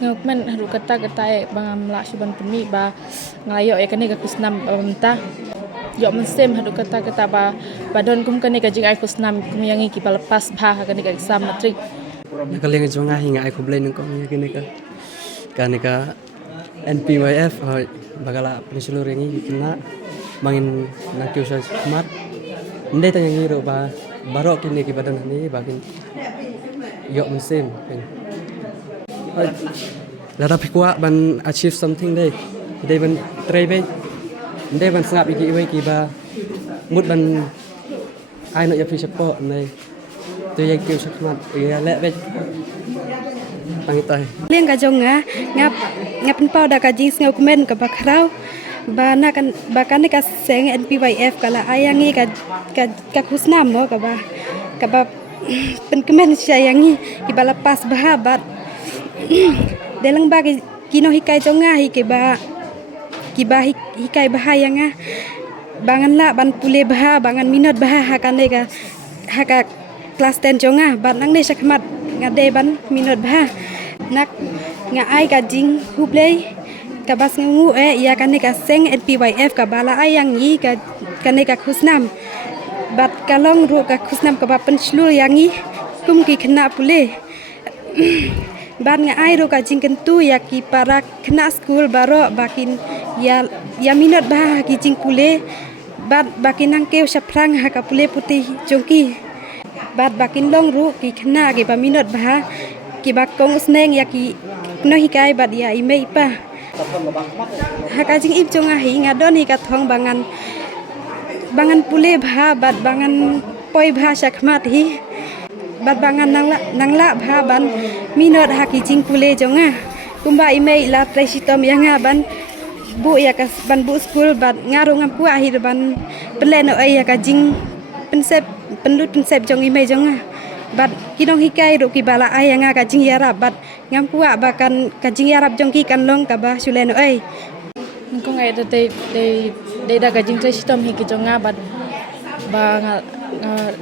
ngakmen haru kata bang mla shuban pemi ba ngayo ya kani ka kusnam mta yo mensem haru kata ba don kum kani ka jing ai kusnam kum yangi ki lepas bha kani ka exam matrik Nakaliang jonga hinga ai kublay nung kong kani ka NPYF bagala pensilur yang ini kena mangin nakiu sa smart ndai tanya ngiro ba barok kini ki badan ni bakin yo mensem la tapi kuat ban achieve something dai ban try bay ndai ban sangap iki wei ki ba mut ban ai no ya fi support nei tu yang kiu smart ya le bay pangitai liang ka jonga ngapin pau da ka jing ngau komen ka bakrau bana kan bakane ka seng NPYF kala ayangi ka kusnam mo ka ba pen kemen sayangi ibala pas bahabat delang bagi kino hikai jonga hikai bahayanga bangan la ban pule baha bangan minot baha hakane ka haka kelas 10 jonga ban nang ne sakmat ngade ban minot baha nak ai ka jing hublei ka bas ngu ya kane ka seng NPYF ka bala ayangi ka kane ka kusnam bat kalong ru ka kusnam ka ba penslur yangi kum ki kena pule ban ai ru ka jing kentu ya ki para kena school baro bakin ya minot bah ki jing pule bat bakin nang keu saprang ha ka pule putih jongki bat bakin long ru ki kena ki ba minot bah ki bakong sneng ya ki no hikai bat ya ime pa ha ka jing ip jonga hi ngadon hi ka thong bangan pule bha bat bangan poi bha sakmat hi bat bangan nangla bha ban minot haki jing pule jonga kumba ime la tresitom yanga ban bu ya kas ban bu school bat ngaru ngam pu ahir ban peleno ai ya ka jing penlut pensep jong ime jonga bat kinong hikai ru ki bala ai nga ka jing yarab bat ngam pu bakan ka jing yarab jong ki kan long ka ba suleno ai ko ngai de da ka jing tresitom hi ki jonga bat ba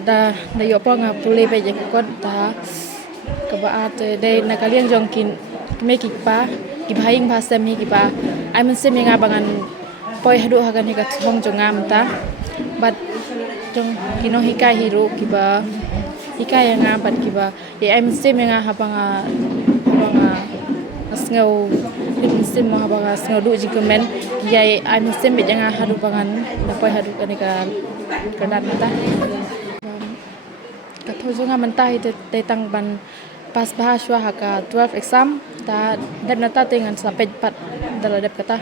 da yo po nga pule pe je ko da ka ba ate de nakaliang jong kin me ki pa ki bhaing bha sem hi ki pa ai men sem nga bangan poi hadu ha kan hi ka thong jonga mta bat jong kino hikai hiru ki ba hikai nga bat ki ba e ai men sem nga ha banga asngau lim sem ha banga asngau du ji komen ki ai men sem be nga hadu bangan da poi hadu kan ka kanan mata katho jonga menta hi te tang ban pas bahaswa haka 12 exam ta dep nata tengan sampai 4 dalam dep kata